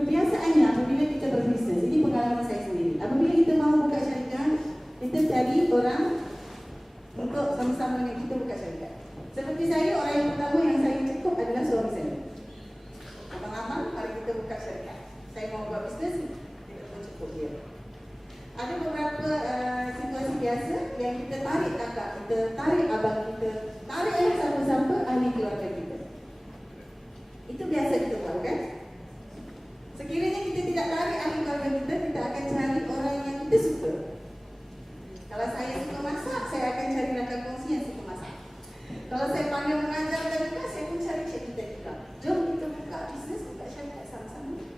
kebiasaannya apabila kita berbisnes, ini pengalaman saya sendiri. Apabila kita mahu buka syarikat, kita cari orang untuk sama-sama dengan kita buka syarikat. Seperti saya, orang yang pertama yang saya cukup adalah suami saya. Abang-abang, mari kita buka syarikat. Saya mau buat bisnes, kita pun cukup dia. Ada beberapa situasi biasa yang kita tarik kakak, kita tarik abang kita, tarik yang siapa-siapa ahli keluarga kita. Itu biasa kita tahu kan? Sekiranya kita tidak tarik ahli keluarga kita, kita akan cari orang yang kita suka. Kalau saya suka masak, saya akan cari rakan kongsi yang suka masak. Kalau saya pandai mengajarkan juga, saya pun cari cik kita juga. Jom kita buka bisnes, buka syarikat sama-sama.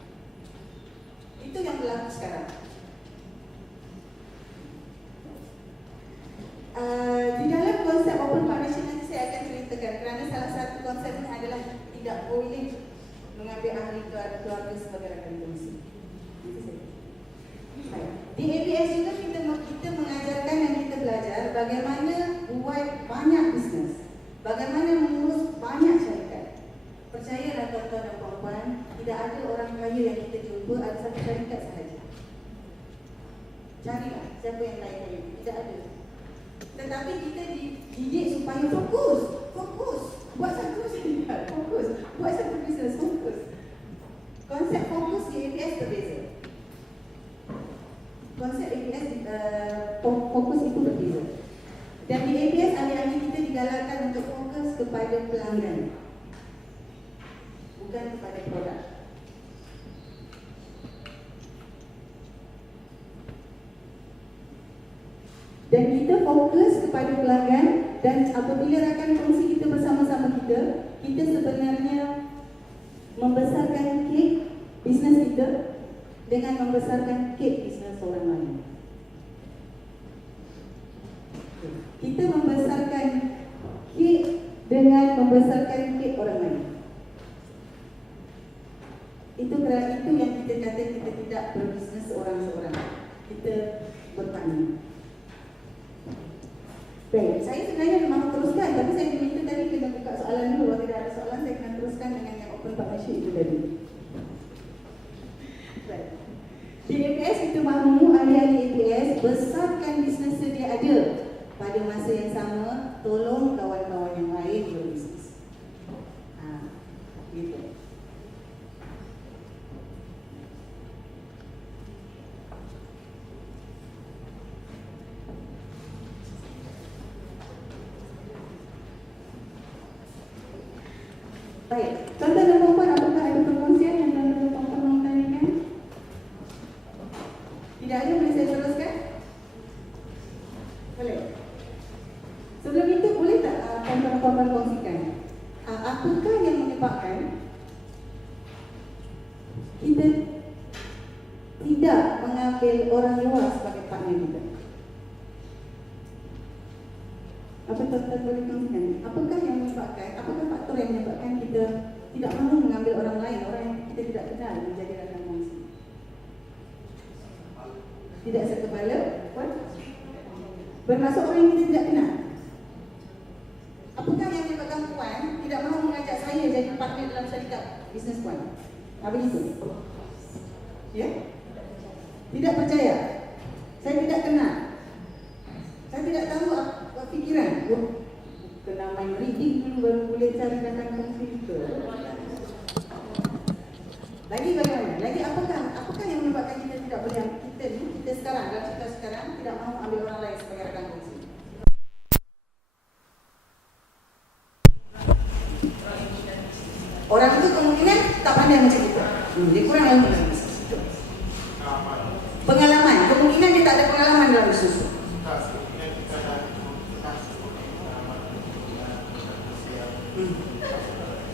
Itu yang berlaku sekarang. Di dalam konsep open partnership nanti saya akan ceritakan, kerana salah satu konsepnya adalah tidak boleh mengambil ahli keluarga sebagai rakan kongsi. Di ABS juga kita mengajarkan dan kita belajar bagaimana buat banyak bisnes, bagaimana mengurus banyak syarikat. Percayalah tuan-tuan dan puan-puan, tidak ada orang kaya yang kita jumpa ada satu syarikat sahaja. Carilah siapa yang kaya-kaya, tidak ada. Tetapi kita dididik supaya fokus, buat satu syarikat, fokus, buat satu bisnes, fokus. Konsep fokus di ABS berbeza. Konsep ABS fokus itu berbeza. Dan di ABS ahli-ahli kita digalakkan untuk fokus kepada pelanggan, bukan kepada produk. Dan kita fokus kepada pelanggan, dan apabila rakan kongsi kita bersama-sama kita sebenarnya membesarkan kek bisnes kita dengan membesarkan kek bisnes orang lain. Kita membesarkan kek dengan membesarkan kek orang lain. Itu yang kita kata kita tidak berbisnes seorang-seorang. Kita berpartner. Baik, saya sebenarnya mahu teruskan, tapi saya diminta tadi kena buka soalan dulu. Kalau tidak ada soalan, saya kena teruskan dengan yang open partnership itu tadi. Baik. Di ABS kita mahu ahli-ahli ABS besarkan bisnes sedia ada. Pada masa yang sama, tolong kawan-kawan yang lain berbisnes. Gitu. Baik, tuan-tuan dan puan-puan, apakah ada perkongsian yang tuan-tuan dan puan-puan mahu tanyakan? Tidak ada, boleh saya teruskan? Boleh. Sebelum itu, boleh tak tuan-tuan dan puan-puan kongsikan apakah yang menyebabkan kita tidak mengambil orang luar sebagai partner kita? Apa tuan-tuan boleh kongsikan? Apakah yang menyebabkan, apakah faktor yang menyebabkan kita tidak mahu mengambil orang lain, orang yang kita tidak kenal menjadi rakan kongsi? Tidak sekepala? What? Bermaksud orang yang kita tidak kenal? Apakah yang menyebabkan puan tidak mahu mengajak saya jadi partner dalam syarikat bisnes puan? Apa itu? Ya? Tidak percaya? Saya tidak kenal? Saya tidak tahu apa fikiran? Kena main reading dulu baru boleh cari rakan kongsi itu. Lagi bagaimana? Lagi apakah yang menyebabkan kita tidak boleh, kita sekarang, dalam situasi sekarang tidak mahu ambil orang lain sebagai rakan kongsi? Orang itu kemungkinan tak pandai macam kita. Dia kurang ilmu dalam bisnes. Pengalaman, kemungkinan dia tak ada pengalaman dalam bisnes.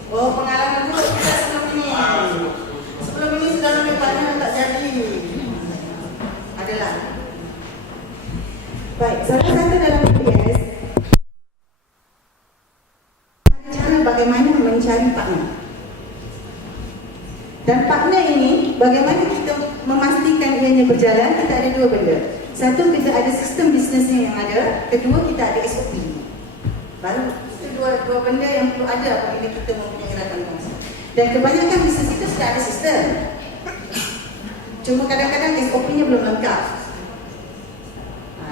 Oh, pengalaman dulu kita sebelum ini. Sebelum ini sudah lebih banyak tak jadi. Adalah. Baik, salah satu dalam ABS cara bagaimana mencari partner. Dan partner ini, bagaimana kita memastikan ianya berjalan, kita ada dua benda. Satu, kita ada sistem bisnesnya yang ada. Kedua, kita ada SOP. Baru itu dua benda yang perlu ada apabila kita mempunyai rakan kongsi. Dan kebanyakan bisnes itu sudah ada sistem. Cuma kadang-kadang SOP-nya belum lengkap.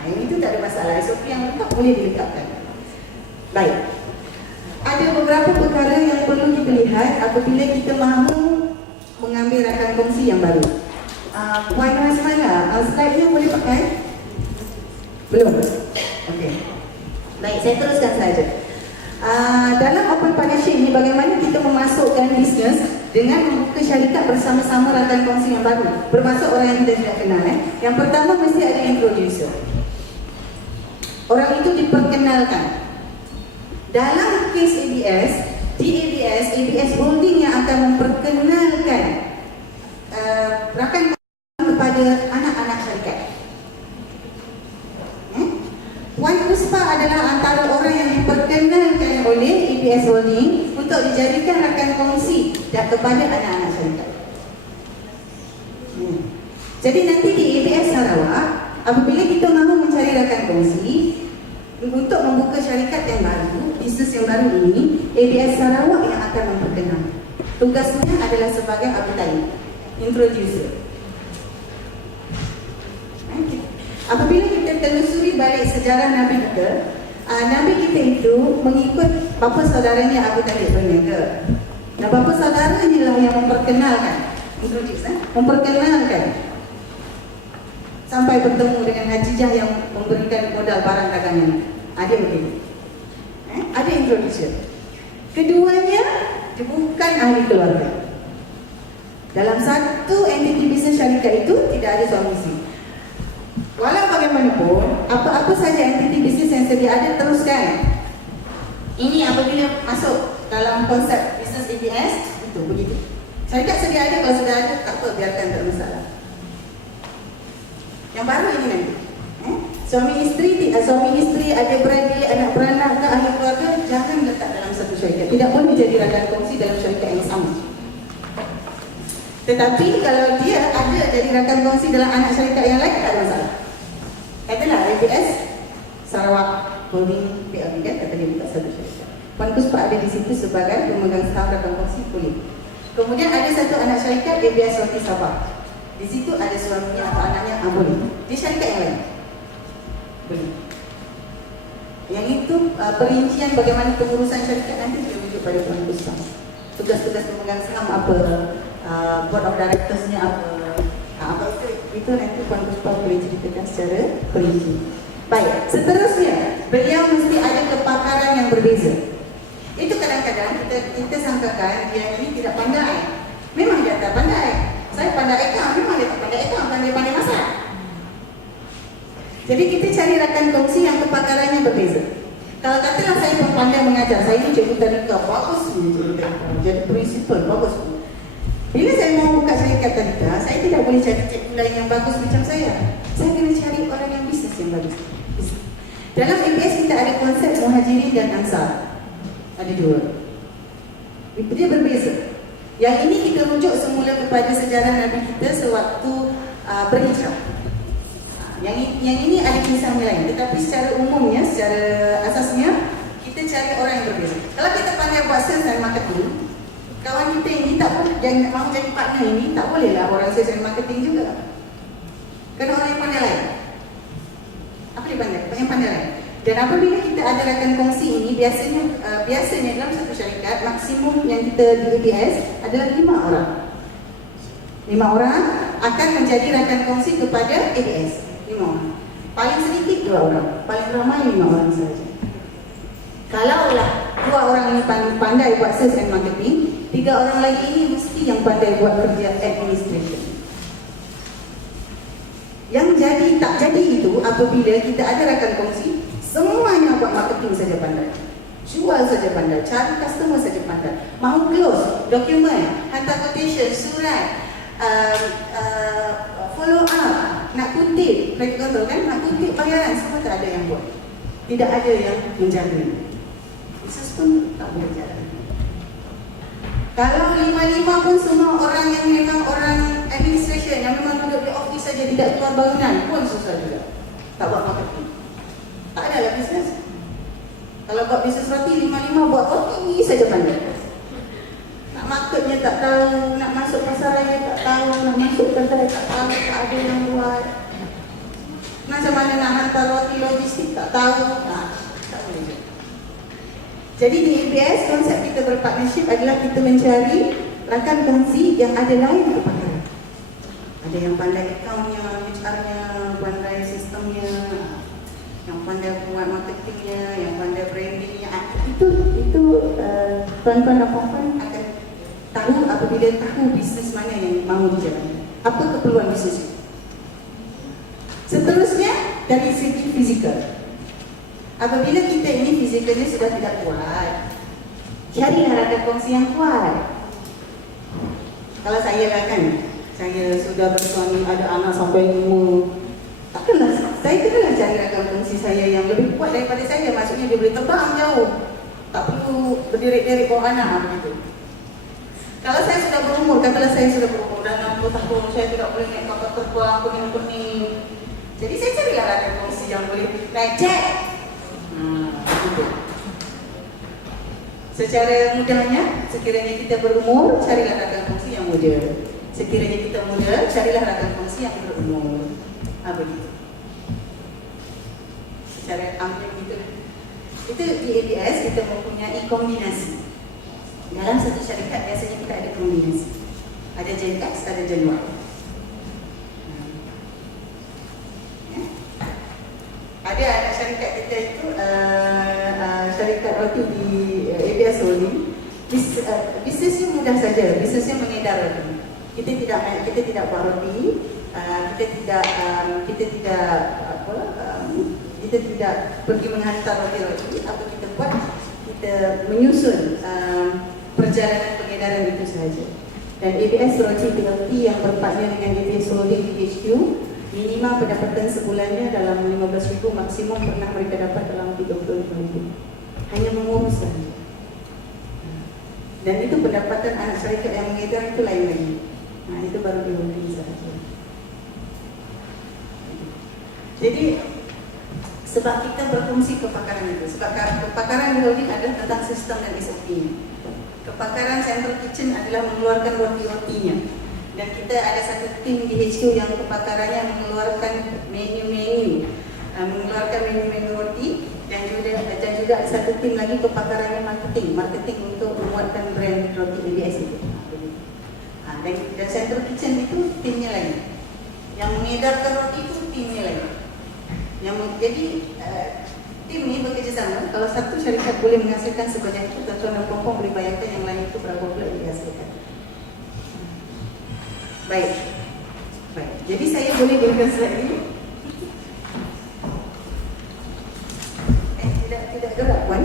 Yang itu tak ada masalah. SOP yang lengkap boleh dilengkapkan. Baik. Ada beberapa perkara yang perlu kita lihat apabila kita mahu mengambil rakan kongsi yang baru. Puan Rasmana, slide-nya boleh pakai? Belum? Okey. Baik, saya teruskan saja. Dalam open partnership ni, bagaimana kita memasukkan bisnes dengan membuka syarikat bersama-sama rakan kongsi yang baru, bermaksud orang yang kita tidak kenal. Yang pertama mesti ada introducer. Orang itu diperkenalkan. Dalam kes ABS, di ABS Holding yang akan memperkenalkan rakan kongsi kepada anak-anak syarikat. Puan Puspa adalah antara orang yang diperkenalkan oleh ABS Holding untuk dijadikan rakan kongsi dan kepada anak-anak syarikat. Jadi nanti di ABS Sarawak, apabila kita mahu mencari rakan kongsi untuk membuka syarikat yang baru, bisnes yang baru ini, ABS Sarawak yang akan memperkenalkan. Tugasnya adalah sebagai advertiser, introducer. Apabila kita telusuri balik sejarah Nabi kita, Nabi kita itu mengikut bapa saudaranya Abu Talib berniaga. Dan bapa saudaranya lah yang memperkenalkan, memperkenalkan sampai bertemu dengan Hajijah yang memberikan modal barang dagangan. Ada begitu. Ada introduction. Keduanya bukan ahli keluarga. Dalam satu entiti bisnes syarikat itu tidak ada suami isteri. Walau bagaimanapun, apa-apa saja entiti bisnes yang sedia ada, teruskan. Ini apabila masuk dalam konsep bisnes ABS, itu begitu. Syarikat sedia ada, kalau sudah ada, tak apa, biarkan, tak masalah. Yang baru ini nanti, suami isteri ada beradik, anak beranak ke ahli keluarga, jangan letak dalam satu syarikat. Tidak boleh menjadi rakan kongsi dalam syarikat yang sama. Tetapi kalau dia ada jadi rakan kongsi dalam anak syarikat yang lain, tak ada masalah. Katalah ABS Sarawak Holding PLB, kan, kata dia buka satu syarikat. Puan Puspa ada di situ sebagai pemegang saham rakan kongsi, boleh. Kemudian ada satu anak syarikat ABS Roti Sabah. Di situ ada suaminya atau anaknya, boleh. Di syarikat yang lain, boleh. Yang itu perincian bagaimana pengurusan syarikat nanti dirujuk pada Puan Puspa. Tugas-tugas pemegang saham apa, board of directors-nya apa itu nanti Puan Puspa boleh ceritakan secara perinci. Baik, seterusnya beliau mesti ada kepakaran yang berbeza. Itu kadang-kadang kita sangkakan dia ini tidak pandai. Memang dia tak pandai. Saya pandai account, memang dia tak pandai account, pandai masak. Jadi kita cari rakan kongsi yang kepakarannya berbeza. Kalau katalah saya pun pandai mengajar, saya ini cikgu tadika, bagus jadi prinsipal, bagus. Bila saya mau buka syarikat tadika, saya tidak boleh cari cikgu lain yang bagus macam saya. Saya kena cari orang yang bisnes yang bagus. Dalam ABS kita ada konsep muhajirin dan ansar. Ada dua. Dia berbeza. Yang ini kita rujuk semula kepada sejarah Nabi kita sewaktu berhijrah. Yang ini ada kisah lain, tetapi secara umumnya, secara asasnya kita cari orang yang berbeza. Kalau kita pandai buat sales dan marketing, kawan kita ini tak boleh mahu jadi partner ini, tak bolehlah orang sales dan marketing juga. Kena orang yang pandai lain. Apa dia pandai? Yang pandai lain. Dan apabila kita ada rakan kongsi ini, biasanya dalam satu syarikat maksimum yang kita di ABS adalah 5 orang. 5 orang akan menjadi rakan kongsi kepada ABS. 5 orang. Paling sedikit 2 orang, paling ramai 5 orang saja. Kalaulah 2 orang ini pandai buat sales and marketing, 3 orang lagi ini mesti yang pandai buat kerja administration. Yang tak jadi itu apabila kita ada rakan kongsi, semuanya buat marketing saja pandai, jual saja pandai, cari customer saja pandai, mahu close, dokumen, hantar quotation, surat, follow up, nak kutip, mereka tahu kan, nak kutip bayaran, semua tak ada yang buat. Tidak ada yang menjaga. Bisnes pun tak boleh jalan. Kalau 5-5 pun semua orang yang memang orang administration, yang memang duduk di office saja, tidak keluar bangunan pun susah juga. Tak buat marketing. Tak ada lah bisnes. Kalau buat bisnes roti 5-5 buat roti saja pandai. Nak marketnya tak tahu, nak masuk pasar raya tak tahu, nak masuk kedai tak tahu, tak ada yang buat. Macam mana nak hantar roti logistik tak tahu. Tak boleh. Jadi di ABS, konsep kita berpartnership adalah kita mencari rakan kongsi yang ada lain kepakaran. Ada yang pandai account-nya, HR-nya, pandai sistemnya, yang pandai buat marketingnya, yang pandai brandingnya. Itu tuan-tuan dan puan-puan akan tahu apabila tahu bisnes mana yang mahu dijalankan. Apa keperluan bisnes itu. Seterusnya dari segi fizikal. Apabila kita ini fizikalnya sudah tidak kuat, carilah rakan kongsi yang kuat. Kalau saya lah kan, saya sudah bersuami, ada anak sampai 5. Takkanlah, saya kenalah cari rakan kongsi saya yang lebih kuat daripada saya. Maksudnya dia boleh terbang jauh, tak perlu berdiri-diri bawa anak begitu. Kalau saya sudah berumur, katalah saya sudah berumur dah 60 tahun, saya tidak boleh naik kapal terbang kuning-kuning. Jadi saya carilah rakan kongsi yang boleh naik jet. Begitu. Secara mudahnya, sekiranya kita berumur, carilah rakan kongsi yang muda. Sekiranya kita muda, carilah rakan kongsi yang berumur. Begitu. Secara ambil begitu. Itu di ABS kita mempunyai kombinasi. Dalam satu syarikat biasanya kita ada kombinasi. Ada Gen X, ada Gen Y. Ada syarikat kita itu syarikat roti di ABS Holding. Bisnesnya mudah saja, bisnesnya mengedar roti. Kita tidak buat roti, kita tidak pergi menghantar roti-roti. Apa kita buat? Kita menyusun perjalanan pengedaran itu sahaja. Dan ABS Roti Royalty yang berpartner dengan ABS Holding di HQ, minima pendapatan sebulannya dalam 15,000, maksimum pernah mereka dapat dalam 35,000. Hanya mengurus sahaja. Dan itu pendapatan anak syarikat yang mengedar itu lain lagi. Itu baru di holding sahaja. Jadi sebab kita berfungsi kepakaran itu. Sebab kepakaran di holding adalah tentang sistem dan SOP-nya. Kepakaran Central Kitchen adalah mengeluarkan roti-rotinya. Dan kita ada satu tim di HQ yang kepakarannya mengeluarkan menu-menu, mengeluarkan menu-menu roti, dan juga ada satu tim lagi kepakarannya marketing untuk menguatkan brand roti ABS itu. Dan Central Kitchen itu timnya lain. Yang mengedarkan roti itu timnya lain. Jadi tim ini bekerjasama. Kalau satu syarikat boleh menghasilkan sebanyak itu, tuan-tuan dan puan-puan boleh bayangkan yang lain itu berapa pula dihasilkan. Baik. Jadi saya boleh berikan slide ini. Tidak gerak, Puan.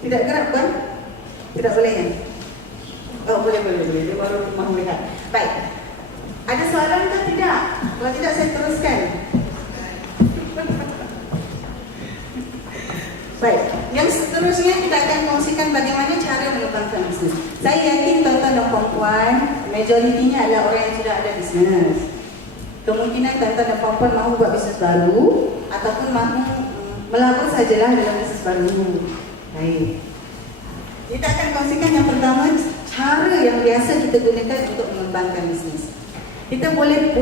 Tidak gerak, Puan? Tidak boleh ya? Oh, boleh. Dia baru mahu lihat. Baik. Ada soalan atau tidak? Kalau tidak, saya teruskan. Baik. Yang seterusnya kita akan kongsikan bagaimana cara mengembangkan bisnes. Saya yakin tuan-tuan dan puan-puan, majoritinya adalah orang yang sudah ada bisnes. Kemungkinan tuan-tuan dan puan-puan mahu buat bisnes baru ataupun mahu melabur sajalah dalam bisnes baru. Baik. Kita akan kongsikan yang pertama, cara yang biasa kita gunakan untuk mengembangkan bisnes. Kita boleh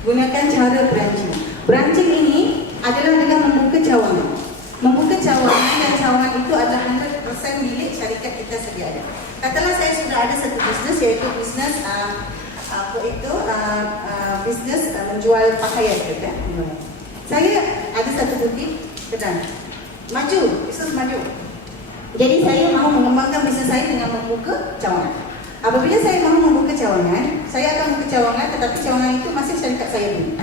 gunakan cara branching. Branching ini adalah dengan membuka cawangan. Membuka cawangan, dan cawangan itu adalah 100% milik syarikat kita sedia ada. Katalah saya sudah ada satu bisnes, iaitu bisnes bisnes menjual pakaian, kan? Saya ada satu butik kedai. Bisnes maju. Jadi saya mahu mengembangkan bisnes saya dengan membuka cawangan. Apabila saya mahu membuka cawangan, saya akan membuka cawangan, tetapi cawangan itu masih syarikat saya beli.